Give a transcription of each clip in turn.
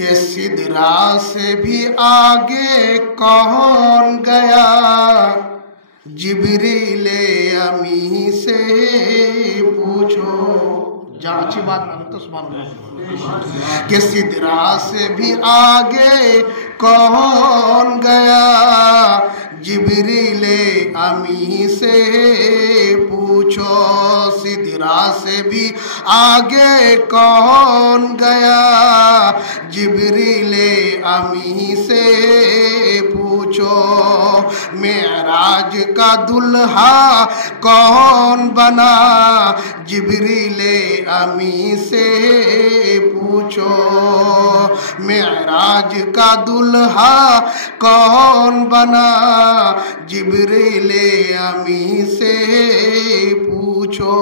कि सिदरा से भी आगे कौन गया, जिब्रीले अमी से पूछो। जहाँ अच्छी बात मानो तो सुभान अल्लाह। कि सिदरा से भी आगे कौन गया, जिब्रीले अमी से पूछो। सिदरा से भी आगे कौन गया, जिब्रीले अमी से पूछो। मेराज का दुल्हा कौन बना, जिब्रीले अमी से पूछो। मेराज का दुल्हा कौन बना, जिब्रीले अमी से पूछो।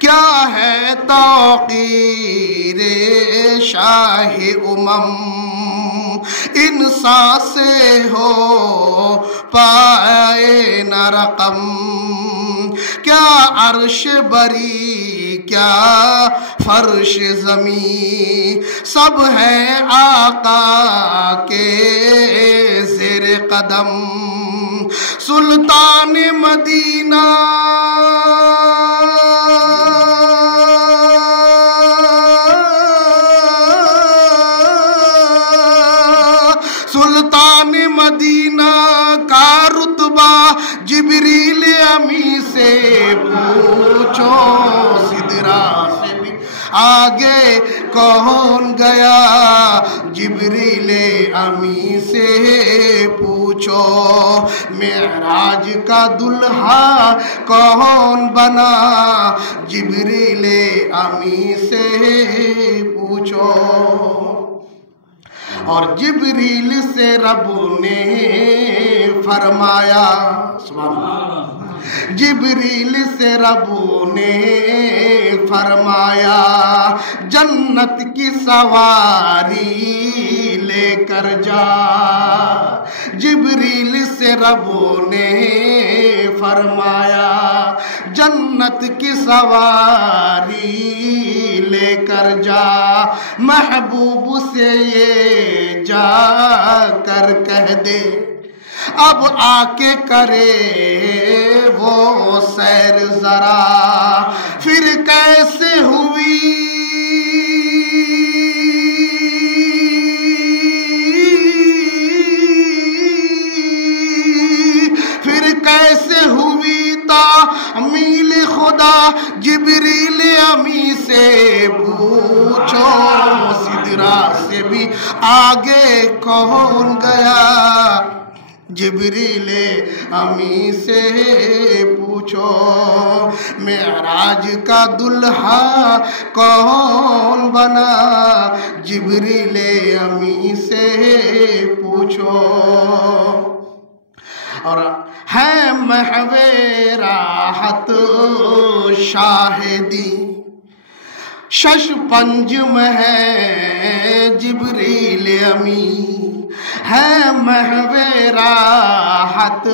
क्या है तौक़ीरे शाहे उमम, इंसान से हो पाए न रकम। क्या अर्श बरी क्या फर्श ज़मी, सब है आका के ज़ेर कदम। सुल्तान मदीना मदीना का रुतबा, जिब्रील अमी से पूछो। सिदरा से भी आगे कौन गया, जिब्रील अमी से पूछो। मेराज का दुल्हा कौन बना, जिब्रील अमी से पूछो। और जिब्रील से रब ने फरमाया, जिब्रील से रब ने फरमाया, जन्नत की सवारी लेकर जा। जिब्रील से रब ने फरमाया, जन्नत की सवारी लेकर जा। महबूब से ये जा कर कह दे, अब आके करे वो सैर जरा। फिर कैसे हुई कैसे हुई तामील खुदा, जिब्रील अमी से पूछो। सिदरा से भी आगे कौन गया, जिब्रील अमी से पूछो। मेराज का दुल्हा कौन बना, जिब्रील अमी से पूछो। और है महवे राहत शाहिदी, शश पंज में है जिब्रील अमी। है महवे राहत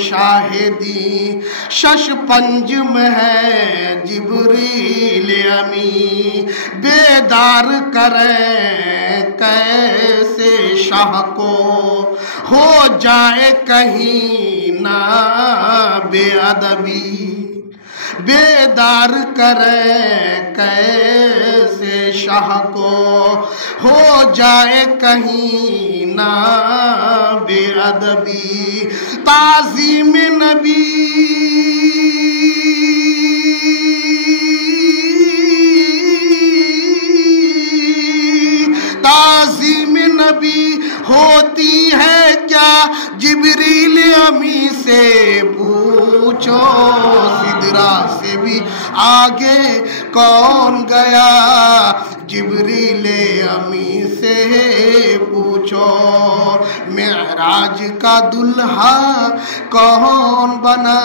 शाहिदी, शश पंज में है जिब्रील अमी। बेदार करें कैसे शाह को, हो जाए कहीं ना बेअदबी। बेदार करे कैसे शाह को, हो जाए कहीं ना बेअदबी। ताज़ीम नबी ताज़ीम नबी होती है क्या, जिब्रील अमी से पूछो। सिदरा से भी आगे कौन गया, जिब्रील अमी से पूछो। मेराज का दुल्हा कौन बना,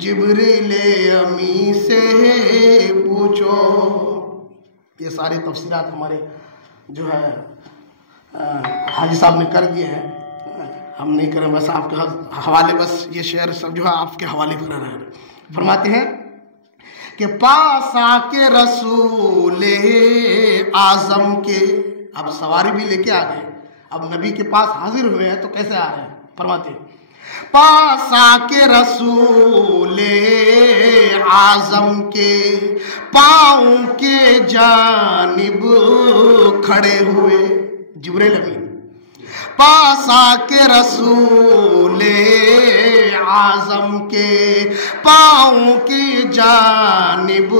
जिब्रील अमी से पूछो। ये सारी तफसीलात हमारे जो है हाजी साहब ने कर दिए हैं, हम नहीं करें, बस आपके हवाले, बस ये शेर सब जो है आपके हवाले कर रहे हैं। फरमाते हैं कि पास आके रसूले आजम के, अब सवारी भी लेके आ गए, अब नबी के पास हाजिर हुए हैं तो कैसे आ रहे हैं, फरमाते पास आके रसूले आजम के पाँव के जानिब खड़े हुए। जिब्रील अमीन पास आके रसूले आजम के पाँव की जानिब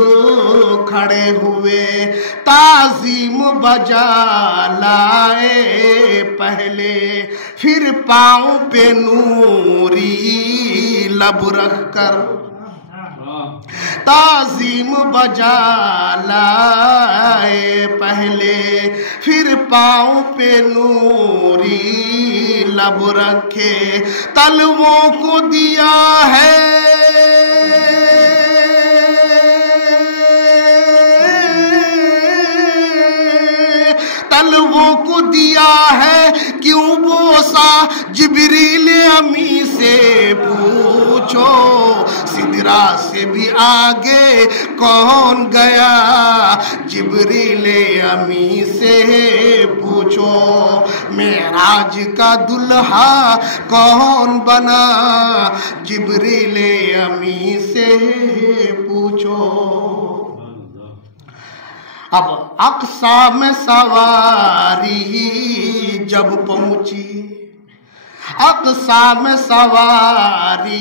खड़े हुए, ताज़ीम बजा लाए पहले, फिर पाँव पे नूरी लब रख कर, ताज़ीम बजा लाए पहले, फिर पाँव पे नूरी लब रखे, तलवों को दिया है तलवों को दिया है क्यों बोसा, जिब्रील अमी से पूछो, सिदरा से भी आगे कौन गया, जिब्रील अमी से पूछो, मेराज का दुल्हा कौन बना, जिब्रील अमी से पूछो। अब अक्सा में सवारी जब पहुंची, अक्सा में सवारी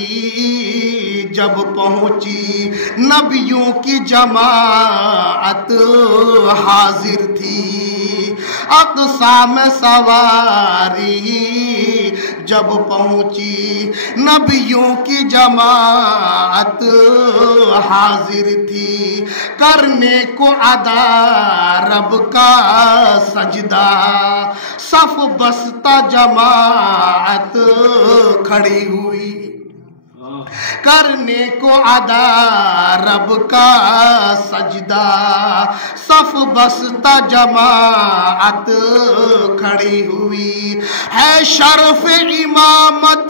जब पहुंची, नबियों की जमाअत हाजिर थी। अक्सा में सवारी जब पहुंची, नबियों की जमाअत हाजिर थी, करने को अदा रब का सजदा, सफ बस्ता जमाअत खड़ी हुई, करने को अदा रब का सजदा, सफ बस्ता जमाअत खड़ी हुई, है शर्फ इमामत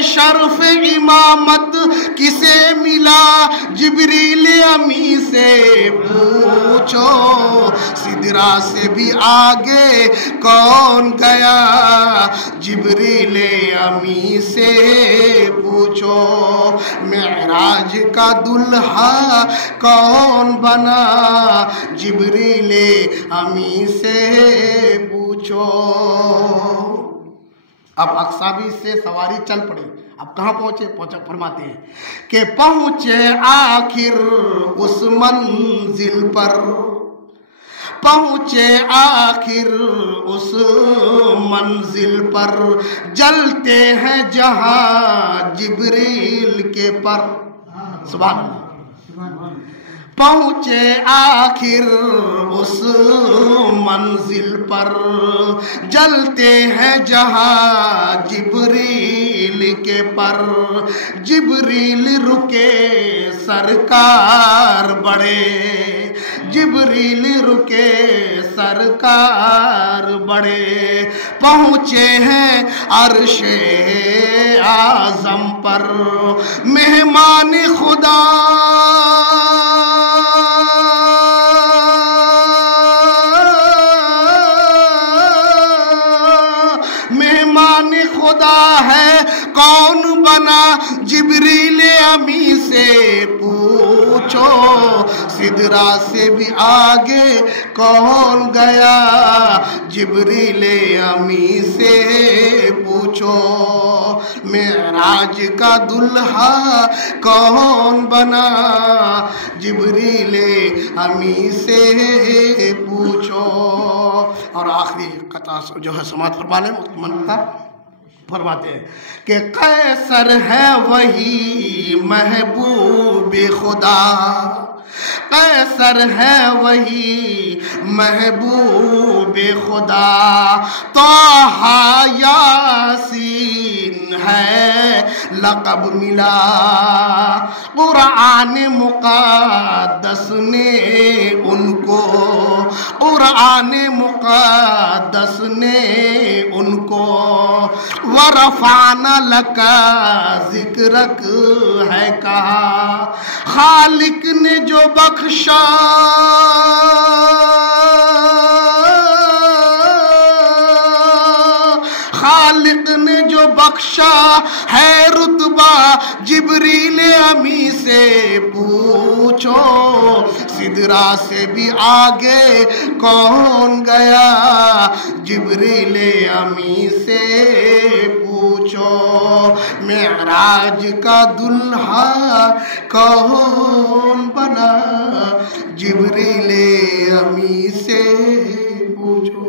शर्फ इमामत किसे मिला, जिब्रील अमी से पूछो, सिदरा से भी आगे कौन गया, जिब्रील अमी से पूछो, मेराज का दुल्हा कौन बना, जिब्रील अमी से पूछो। अब अक्साबी से सवारी चल पड़ी। अब कहाँ पहुंचे, फरमाते हैं कि पहुंचे आखिर उस मंजिल पर, पहुंचे आखिर उस मंजिल पर, जलते हैं जहां जिब्रील के पर। सुभान अल्लाह। पहुंचे आखिर उस मंजिल पर, जलते हैं जहां जिब्रील के पर, जिब्रील रुके सरकार बड़े, जिब्रील रुके सरकार बड़े, पहुंचे हैं अर्शे आजम पर, मेहमान खुदा खुदा है कौन बना, जिब्रील अमी से पूछो, सिदरा से भी आगे कौन गया, जिब्रील अमी से पूछो, मेराज का दुल्हा कौन बना, जिब्रील अमी से पूछो। और आखिरी कथा जो है समाज फरमा लें, मनता फरमाते हैं कि कैसर है वही महबूब खुदा, कैसर है वही महबूब खुदा, ताहा यासीन है लक़ब मिला। कुरान मुक़द्दस ने उनको, कुरान मुक़द्दस ने उनको वरफ़ाना लका ज़िक्रक है कहा। खालिक ने जो बख्शा, खालिक ने जो बख्शा है रुतबा, जिब्रील अमी से पूछो। सिदरा से भी आगे कौन गया, जिब्रील अमी से पूछो। मेराज का दुल्हा कौन बना, जिब्रील अमी से पूछो।